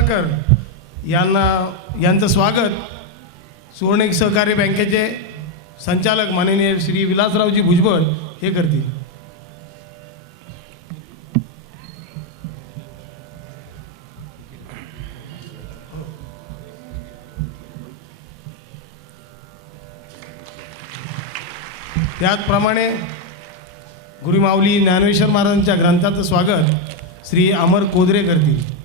फुलारकर यांचं स्वागत सुवर्णिक सहकारी बँकेचे संचालक माननीय श्री विलासरावजी भुजबळ हे करतील. त्याचप्रमाणे गुरुमाऊली ज्ञानेश्वर महाराजांच्या ग्रंथाचं स्वागत श्री अमर कोदरे करतील.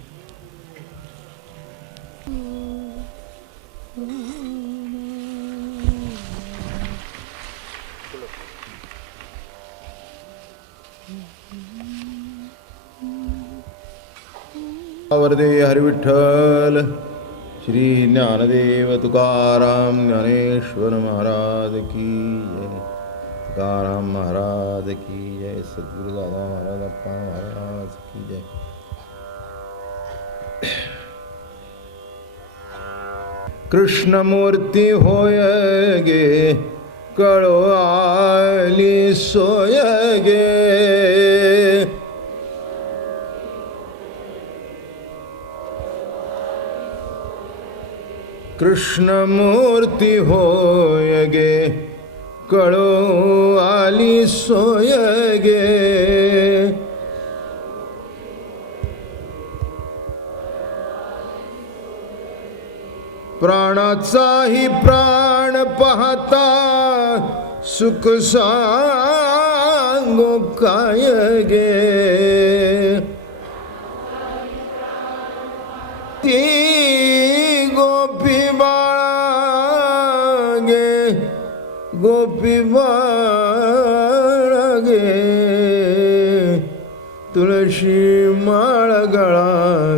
वरदे हरिविठ्ठल श्री ज्ञानदेव तुकाराम ज्ञानेश्वर महाराज की जय. तुकाराम महाराज की जय. सद्गुरु दादा महाराज अप्पा महाराज की जय. कृष्णमूर्ती होय गे कळो आली सोय गे. कृष्णमूर्ती होय गे कळो आली सोय गे. प्राणाचाही प्राण पाहता सुख सांगो काय गे. ती गोपी बाळा गे गोपी बाळा गे. तुळशी माळ गळा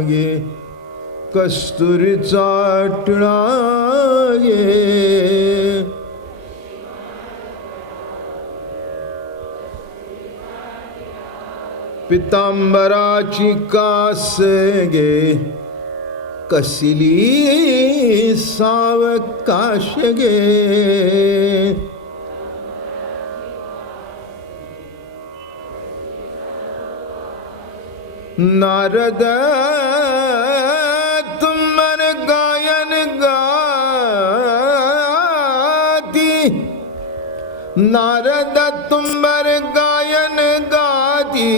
गे कस्तुरीचा टिळा गे. पितांबराची कास गे कसिली सावकाश गे. नारद तुमर गायन गाती. नारद तुमर गायन गाती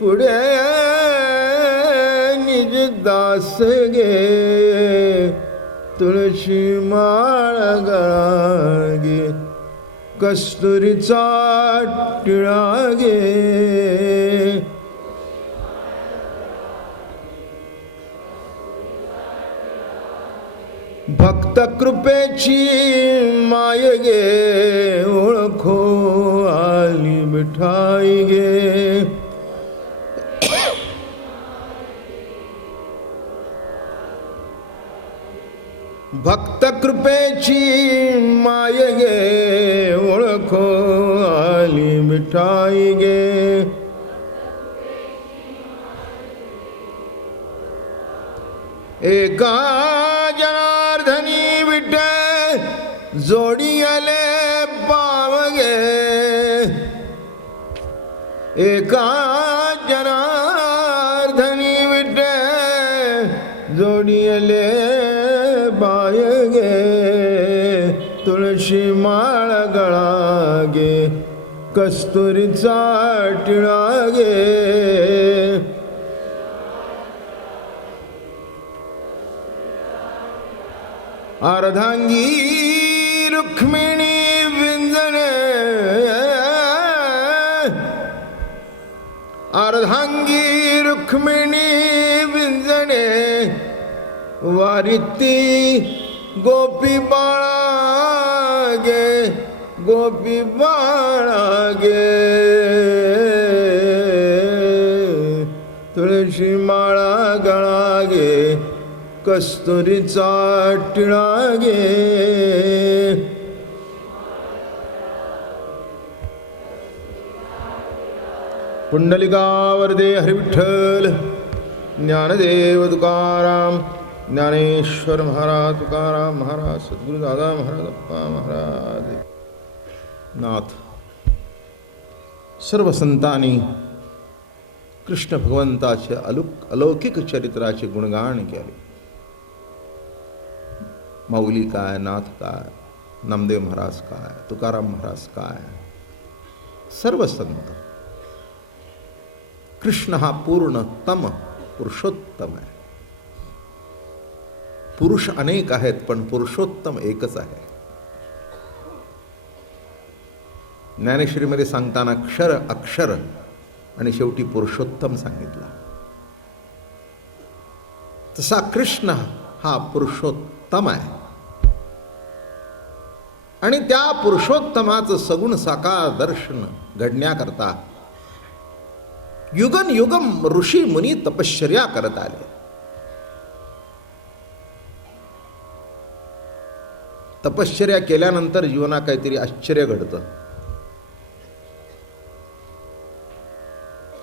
पुढे निज दास गे. तुळशी माळ गळा गे कस्तुरीचा टिळा गे. भक्त कृपेची माय गे ओळखो आली मिठाई गे. भक्त कृपेची माय गे ओळखो आली मिठाई गे. एका जनार्दनी विठ्ठल जोडी आले पाव गे. एका जनार्दनी विठ्ठल जोडी आले बाय गे. तुळशी माळ गळा गे कस्तुरीचा टिळा गे. अर्धांगी रुक्मिणी विंजणे अर्धांगी रुक्मिणी विंजणे वारिती गोपी बाळा गे गोपी बाळा गे. तुळशी माळा गळा गे कस्तुरीचा टिळा गे. पुंडलिकावरदे हरिविठ्ठल ज्ञानदेव तुकाराम ज्ञानेश्वर महाराज तुकाराम महाराज सद्गुरु दादा महाराज अप्पा महाराज. नाथ सर्व संतांनी कृष्ण भगवंताचे अलौकिक चरित्राचे गुणगान केले. माऊली काय, नाथ काय, नामदेव महाराज काय, तुकाराम महाराज काय, सर्व संत. कृष्ण हा पूर्णतम पुरुषोत्तम आहे. पुरुष अनेक आहेत पण पुरुषोत्तम एकच आहे. ज्ञानेश्वरीमध्ये सांगताना अक्षर अक्षर आणि शेवटी पुरुषोत्तम सांगितला. तसा कृष्ण हा पुरुषोत्तम आहे आणि त्या पुरुषोत्तमाचं सगुण साकार दर्शन घडण्याकरता युगन युगम ऋषी मुनी तपश्चर्या करत आले. तपश्चर्या केल्यानंतर जीवनात काहीतरी आश्चर्य घडतं.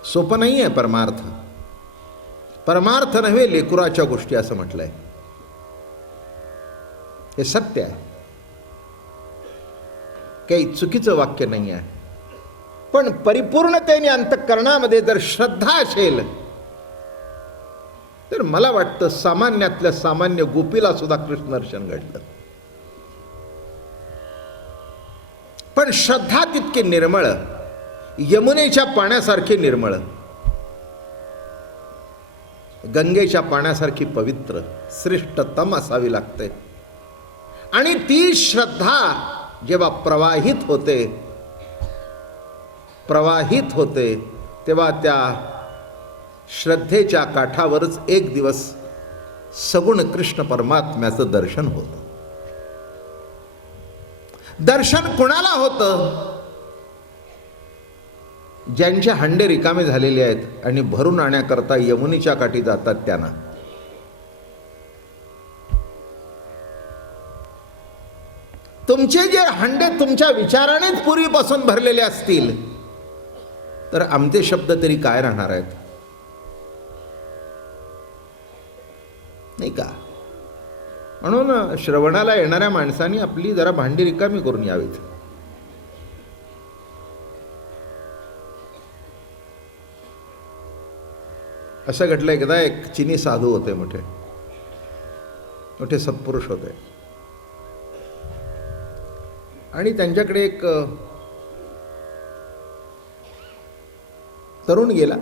सोपं नाही आहे परमार्थ. परमार्थ नव्हे लेकुराच्या गोष्टी असं म्हटलंय. हे सत्य आहे, काही चुकीचं वाक्य नाही आहे. पण परिपूर्णतेने अंतःकरणामध्ये जर श्रद्धा असेल तर मला वाटतं सामान्यातल्या सामान्य गोपीला सुद्धा कृष्ण दर्शन घडलं. पण श्रद्धा तितकी निर्मळ, यमुनेच्या पाण्यासारखी निर्मळ, गंगेच्या पाण्यासारखी पवित्र श्रेष्ठतम असावी लागते. आणि ती श्रद्धा जेव्हा प्रवाहित होते तेव्हा त्या श्रद्धेच्या काठावरच एक दिवस सगुण कृष्ण परमात्म्याचं दर्शन होतं. दर्शन कुणाला होतं? ज्यांचे हांडे रिकामे झालेले आहेत आणि भरून आणण्याकरता यमुनेच्या काठी जातात त्यांना. तुमचे जे हांडे तुमच्या विचारानेच पूर्वीपासून भरलेले असतील तर आमचे शब्द तरी काय राहणार आहेत, नाही का? म्हणून श्रवणाला येणाऱ्या माणसांनी आपली जरा भांडी रिकामी करून यावीत. असं घडलं, एकदा एक चिनी साधू होते, मोठे मोठे सत्पुरुष होते. आणि त्यांच्याकडे एक तरुण गेला,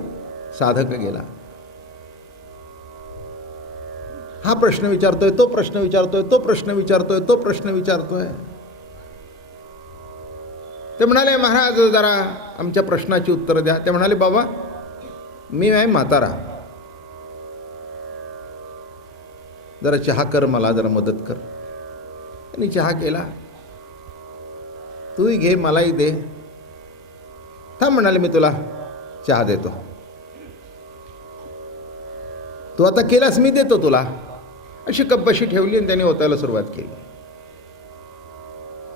साधक गेला. हा प्रश्न विचारतोय, तो प्रश्न विचारतोय, तो प्रश्न विचारतोय, तो प्रश्न विचारतोय. ते म्हणाले, महाराज जरा आमच्या प्रश्नाची उत्तर द्या. ते म्हणाले, बाबा मी आहे म्हातारा, जरा चहा कर, मला जरा मदत कर. त्यांनी चहा केला. तूही घे, मलाही दे. थांब म्हणाले, मी तुला चहा देतो. तू आता केलास, मी देतो तुला. अशी कप्पशी ठेवली आणि त्याने ओतायला सुरुवात केली.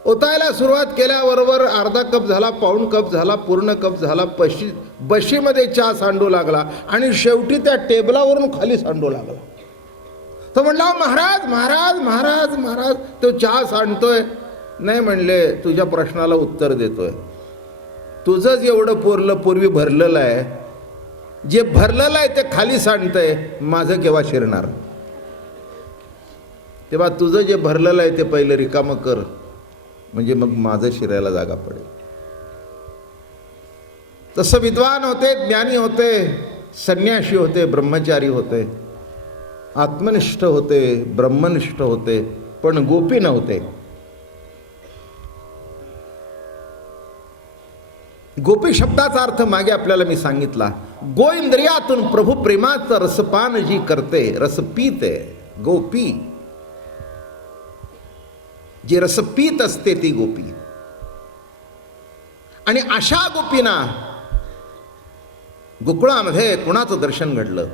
ओतायला सुरुवात केल्याबरोबर अर्धा कप झाला, पाऊण कप झाला, पूर्ण कप झाला. बशीमध्ये चहा सांडू लागला आणि शेवटी त्या टेबलावरून खाली सांडू लागला. तो म्हणला, महाराज महाराज महाराज महाराज. तो चहा सांडतोय. नाही म्हणले, तुझ्या प्रश्नाला उत्तर देतोय. तुझंच एवढं पूर्वी भरलेलं आहे, जे भरलेलं आहे ते खाली सांडतंय, माझं केव्हा शिरणार? तेव्हा तुझं जे भरलेलं आहे ते पहिलं रिकामं कर, म्हणजे मग माझं शिरायला जागा पडेल. तसं विद्वान होते, ज्ञानी होते, संन्यासी होते, ब्रह्मचारी होते, आत्मनिष्ठ होते, ब्रह्मनिष्ठ होते, पण गोपी नव्हते. गोपी शब्दाचा अर्थ मागे आपल्याला मी सांगितला. गोइंद्रियातून प्रभू प्रेमाचं रसपान जी करते, रसपीते, गोपी जी रसपीत असते ती गोपी. आणि अशा गोपींना गोकुळामध्ये कुणाचं दर्शन घडलं?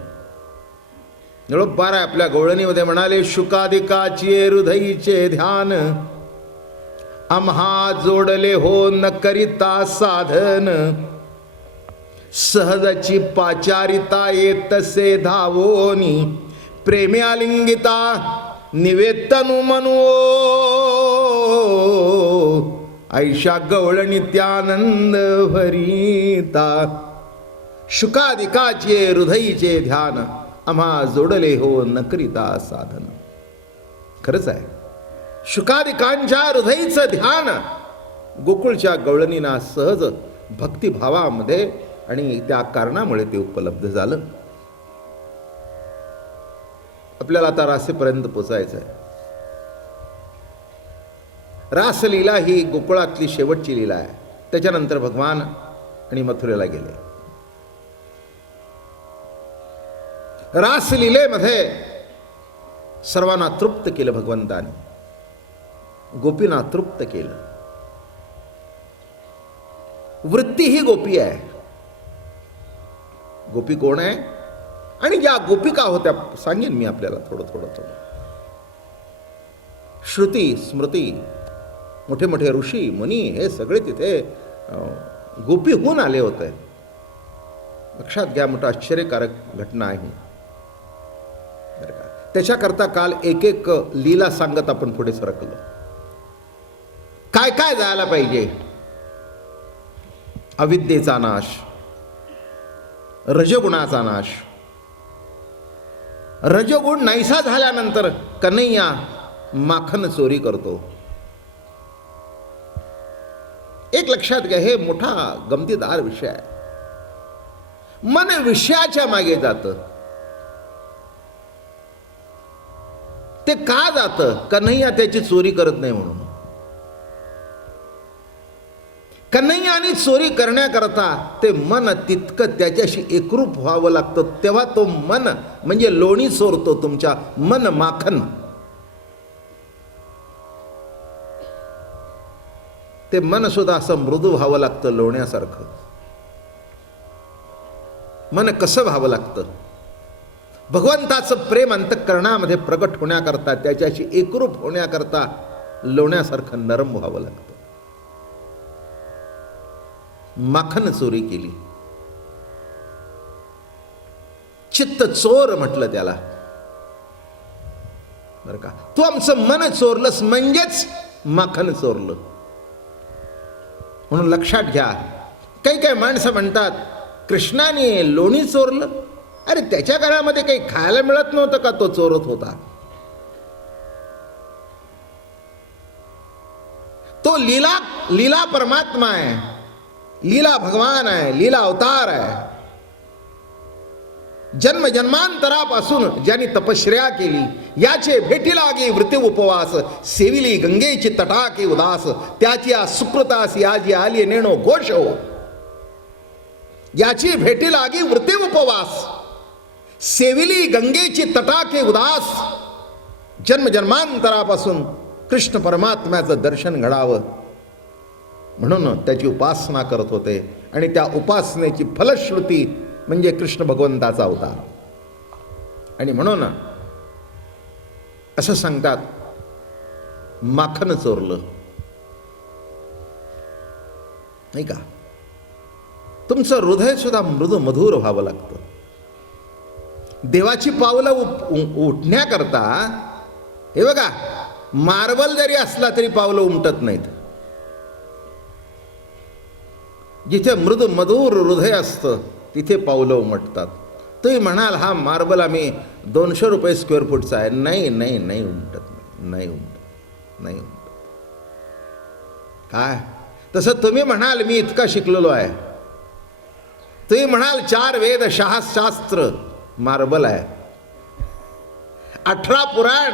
निळोपार आपल्या गवळणीमध्ये म्हणाले, शुकादिकाची हृदयीचे ध्यान आम्हा जोडले हो न करिता साधन, सहजची पाचारिता येतसे धावोनी, प्रेमे आलिंगिता निवेतनु मनो, ऐशा गवळणी त्यानंद भरिता. शुकादिकाचे हृदयीचे ध्यान, आम्हा जोडले हो नकरिता साधन. खरंच आहे, शुकादिकांच्या हृदयीचं ध्यान गोकुळच्या गवळणींना सहज भक्तिभावामध्ये आणि त्या कारणामुळे ते उपलब्ध झालं. आपल्याला आता रासेपर्यंत पोचायचं आहे. रासलीला ही गोकुळातली शेवटची लीला आहे. त्याच्यानंतर भगवान आणि मथुरेला गेले. रासलीलेमध्ये सर्वांना तृप्त केलं भगवंताने, गोपींना तृप्त केलं. वृत्ती ही गोपी आहे. गोपी कोण आहे आणि ज्या गोपिका होत्या सांगेन मी आपल्याला थोडं. श्रुती स्मृती, मोठे मोठे ऋषी मुनी हे सगळे तिथे गोपी होऊन आले होते. लक्षात घ्या, मोठं आश्चर्यकारक घटना आहे. त्याच्याकरता काल एक एक लीला सांगत आपण पुढे सरकलो. काय काय जायला पाहिजे? अविद्येचा नाश, रजगुणाचा नाश. रजगुण नाहीसा झाल्यानंतर कन्हैया माखन चोरी करतो. एक लक्षात घ्या, हे मोठा गमतीदार विषय आहे. मन विषयाच्या मागे जातं. ते का जातं? कन्हैया त्याची चोरी करत नाही म्हणून. कन्हैयाने चोरी करण्याकरता ते मन तितकं त्याच्याशी एकरूप व्हावं लागतं. तेव्हा तो मन म्हणजे लोणी चोरतो तुमच्या, मन माखन. ते मन सुद्धा असं मृदू व्हावं लागतं, लोण्यासारखं. मन कसं व्हावं लागतं? भगवंताचं प्रेम अंतःकरणामध्ये प्रगट होण्याकरता, त्याच्याशी एकरूप होण्याकरता लोण्यासारखं नरम व्हावं लागतं. माखन चोरी केली. चित्त चोर म्हटलं त्याला, बरं का. तू आमचं मन चोरलंस म्हणजेच माखन चोरलं. म्हणून लक्षात घ्या, काही काही माणसं म्हणतात कृष्णाने लोणी चोरलं. अरे त्याच्या घरामध्ये काही खायला मिळत नव्हतं का तो चोरत होता? तो लीला परमात्मा आहे, लीला भगवान आहे, लीला अवतार आहे. जन्म जन्मांतरापासून ज्यांनी तपश्चर्या केली, याचे भेटी लागे वृत्ती उपवास, सेविली गंगेची तटाके उदास, त्याची सुकृतास याजी आली नेणो घोष हो. याची भेटी लागी वृत्ती उपवास, सेविली गंगेची तटाके उदास. जन्म जन्मांतरापासून कृष्ण परमात्म्याचं दर्शन घडावं म्हणून त्याची उपासना करत होते. आणि त्या उपासनेची फलश्रुती म्हणजे कृष्ण भगवंताचा अवतार. आणि म्हणून असं सांगतात, माखन चोरलं. नाही का? तुमचं हृदय सुद्धा मृदू मधुर व्हावं लागतं. देवाची पावलं उठण्याकरता, हे बघा, मार्बल जरी असला तरी पावलं उमटत नाहीत. जिथे मृदू मधुर हृदय असतं तिथे पावलं उमटतात. तुम्ही म्हणाल हा मार्बल आम्ही 200 रुपये स्क्वेअर फूटचा आहे. नाही नाही नाही उमटत, नाही उमटत, नाही उमटत. काय तसं तुम्ही म्हणाल मी इतका शिकलेलो आहे, तुम्ही म्हणाल 4 वेद शास्त्र मार्बल आहे, 18 पुराण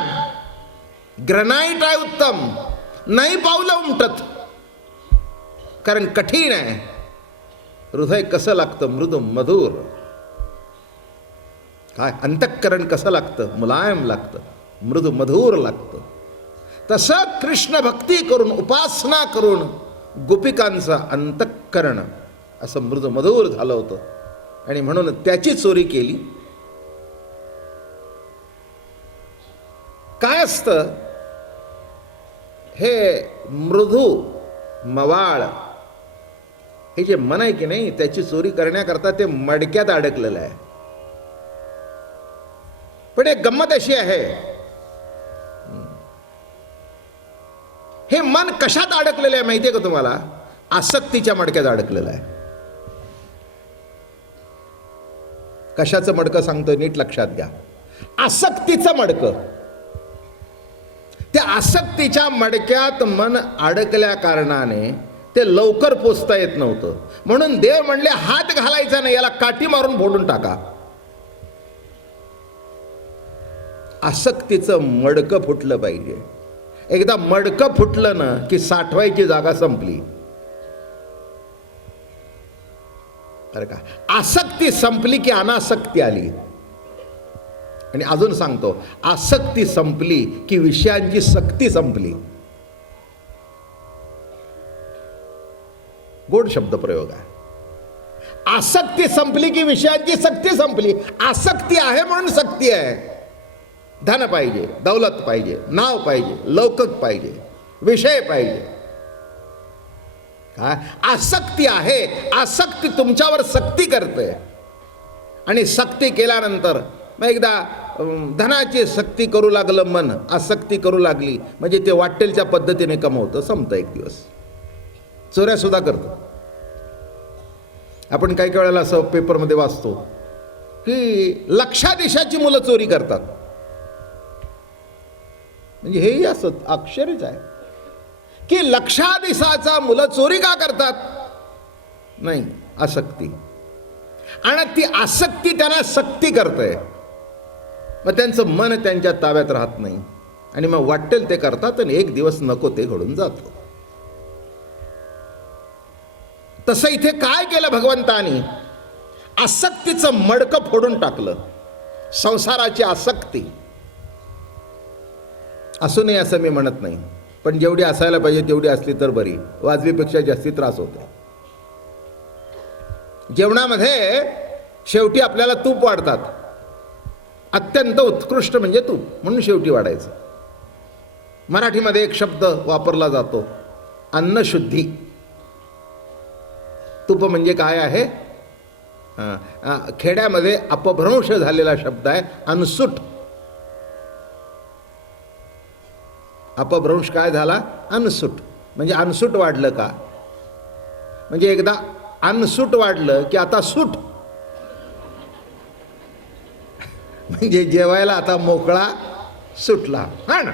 ग्रनाईट आहे उत्तम, नाही पावलं उमटत. कारण कठीण आहे. हृदय कसं लागतं? मृदू मधुर. काय अंतःकरण कसं लागतं? मुलायम लागतं, मृदू मधुर लागतं. तसं कृष्ण भक्ती करून, उपासना करून गोपिकांचं अंतःकरण असं मृदू मधुर झालं होतं. आणि म्हणून त्याची चोरी केली. काय असतं हे मृदू मवाळ, हे जे मन आहे की नाही, त्याची चोरी करण्याकरता ते मडक्यात अडकलेलं आहे. पण एक गंमत अशी आहे, हे मन कशात अडकलेलं आहे माहिती आहे का तुम्हाला? आसक्तीच्या मडक्यात अडकलेलं आहे. कशाचं मडकं सांगतोय नीट लक्षात घ्या. आसक्तीचं मडकं. त्या आसक्तीच्या मडक्यात मन अडकल्या कारणाने ते लवकर पोचता येत नव्हतं. म्हणून देव म्हणले हात घालायचा नाही, याला काठी मारून फोडून टाका. आसक्तीचं मडकं फुटलं पाहिजे. एकदा मडकं फुटलं ना की साठवायची जागा संपली. बरं का. आसक्ती संपली की अनासक्ती आली. आणि अजून सांगतो, आसक्ती संपली की विषयांची सक्ती संपली. गोड शब्द प्रयोग आहे. आसक्ती संपली की विषयांची सक्ती संपली. आसक्ती आहे म्हणून सक्ती आहे. धन पाहिजे, दौलत पाहिजे, नाव पाहिजे, लौकिक पाहिजे, विषय पाहिजे. काय आसक्ती आहे. आसक्ती तुमच्यावर सक्ती करते. आणि सक्ती केल्यानंतर मग एकदा धनाची सक्ती करू लागलं मन, आसक्ती करू लागली म्हणजे ते वाटेलच्या पद्धतीने कमवतं, संपतं एक दिवस. चोऱ्या सुद्धा करतं. आपण काही वेळेला असं पेपरमध्ये वाचतो की लक्षाधीशाची मुलं चोरी करतात. म्हणजे हेही असं आश्चर्यच आहे की लक्षाधीशाचा मुलं चोरी का करतात. नाही, आसक्ती. आणि ती आसक्ती त्यांना सक्ती करते. मग त्यांचं मन त्यांच्या ताब्यात राहत नाही आणि मग वाटेल ते करतात आणि एक दिवस नको ते घडून जातं. तसं इथे काय केलं भगवंतानी, आसक्तीचं मडकं फोडून टाकलं. संसाराची आसक्ती असू नये असं मी म्हणत नाही, पण जेवढी असायला पाहिजे तेवढी असली तर बरी. वाजवीपेक्षा जास्ती त्रास होतो. जेवणामध्ये शेवटी आपल्याला तूप वाढतात. अत्यंत उत्कृष्ट म्हणजे तूप, म्हणून शेवटी वाढायचं. मराठीमध्ये एक शब्द वापरला जातो, अन्नशुद्धी. तूप म्हणजे काय आहे? खेड्यामध्ये अपभ्रंश झालेला शब्द आहे अनसूट. अपभ्रंश काय झाला? अनसूट. म्हणजे अनसूट वाढलं का? म्हणजे एकदा अनसूट वाढलं की आता सूट. म्हणजे जेवायला आता मोकळा सुटला. हा ना.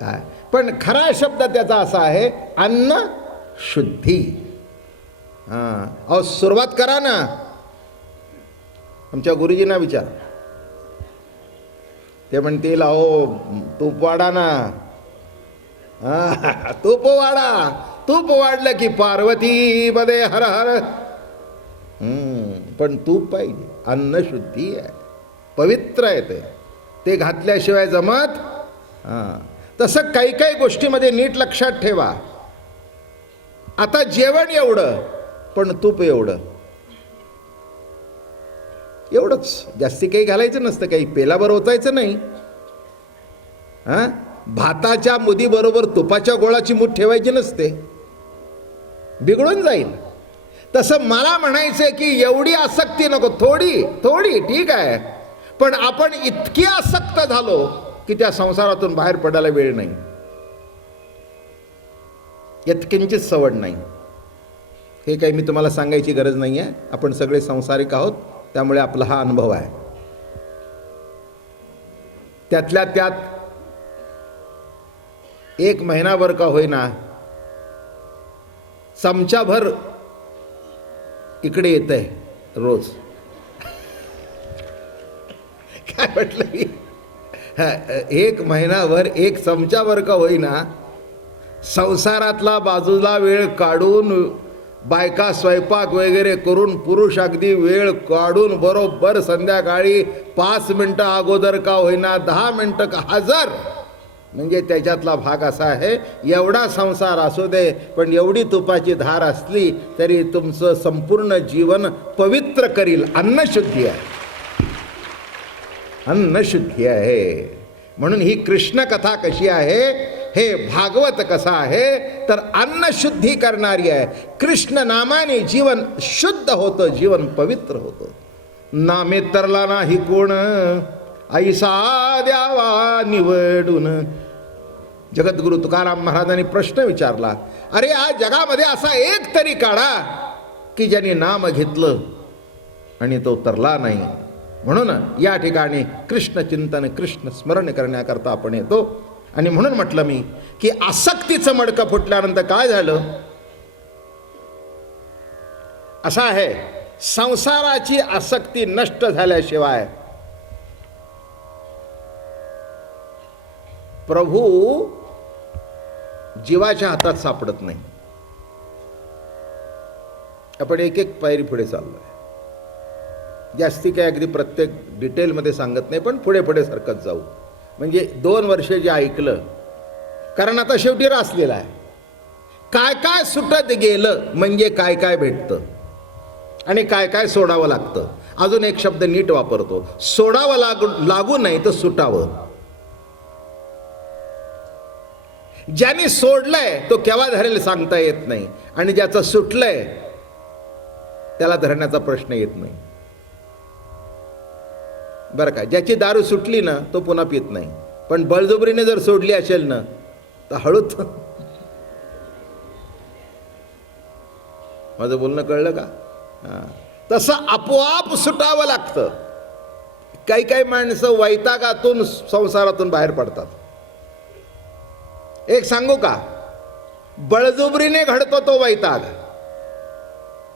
काय पण खरा शब्द त्याचा असा आहे अन्न शुद्धी. हां, अहो सुरुवात करा ना. आमच्या गुरुजींना विचार, ते म्हणतील अहो तूप वाढा ना. तूप वाढा. तूप वाढलं की पार्वती मध्ये हर हर. पण तूप पाहिजे. अन्न शुद्धी आहे, पवित्र आहे. ते घातल्याशिवाय जमत. तसं काही काही गोष्टीमध्ये नीट लक्षात ठेवा. आता जेवण एवढं पण तूप एवढं, एवढंच. जास्ती काही घालायचं नसतं, काही पेलाभर ओतायचं नाही. भाताच्या मुदीबरोबर तुपाच्या गोळाची मूठ ठेवायची नसते, बिघडून जाईल. तसं मला म्हणायचंय की एवढी आसक्ती नको, थोडी थोडी ठीक आहे, पण आपण इतकी आसक्त झालो की त्या संसारातून बाहेर पडायला वेळ नाही, यत्किंचित सवड नाही. हे काही मी तुम्हाला सांगायची गरज नाही आहे. आपण सगळे संसारिक आहोत, त्यामुळे आपला हा अनुभव आहे. त्यातल्या त्यात एक महिनाभर का होईना चमचाभर इकडे येत आहे रोज. काय म्हटलं मी? एक महिनाभर एक चमचाभर का होईना संसारातला बाजूला वेळ काढून, बायका स्वयंपाक वगैरे करून, पुरुष अगदी वेळ काढून बरोबर संध्याकाळी 5 मिनटं अगोदर का होईना, 10 मिनटं का, हजर. म्हणजे त्याच्यातला भाग असा आहे, एवढा संसार असू दे पण एवढी तुपाची धार असली तरी तुमचं संपूर्ण जीवन पवित्र करील. अन्नशुद्धी आहे, अन्नशुद्धी आहे. म्हणून ही कृष्ण कथा कशी आहे, हे भागवत कसा आहे तर अन्नशुद्धी करणारी आहे. कृष्ण नामाने जीवन शुद्ध होतं, जीवन पवित्र होतं. नामे तरला नाही कोण, ऐसा द्यावा निवडून. जगद्गुरु तुकाराम महाराजांनी प्रश्न विचारला, अरे या जगामध्ये असा एक तरी काढा की ज्यांनी नाम घेतलं आणि तो तरला नाही. म्हणून या ठिकाणी कृष्ण चिंतन, कृष्ण स्मरण करण्याकरता आपण येतो. आणि म्हणून म्हटलं मी की आसक्तीचं मडकं फुटल्यानंतर काय झालं असं आहे, संसाराची आसक्ती नष्ट झाल्याशिवाय प्रभू जीवाच्या हातात सापडत नाही. आपण एक एक पायरी पुढे चाललोय. जास्ती काय अगदी प्रत्येक डिटेलमध्ये सांगत नाही, पण पुढे पुढे सरकत जाऊ. म्हणजे 2 वर्ष जे ऐकलं, कारण आता शेवटी रासलेला आहे. काय काय सुटत गेलं म्हणजे काय काय भेटतं आणि काय काय सोडावं लागतं. अजून एक शब्द नीट वापरतो, सोडावं लागू नाही तर सुटावं. ज्याने सोडलंय तो केव्हा धरेल सांगता येत नाही, आणि ज्याचं सुटलंय त्याला धरण्याचा प्रश्न येत नाही. बरं का, ज्याची दारू सुटली ना तो पुन्हा पित नाही, पण बळजबरीने जर सोडली असेल ना तर हळूच. माझं बोलणं कळलं का? तसं आपोआप सुटावं लागतं. काही काही माणसं वैतागातून संसारातून बाहेर पडतात. एक सांगू का, बळजबरीने घडतो तो वैताग.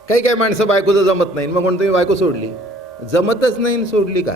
काही काही माणसं बायकोचं जमत नाही, मग म्हणून तुम्ही बायको सोडली. जमतच नाही सोडली का?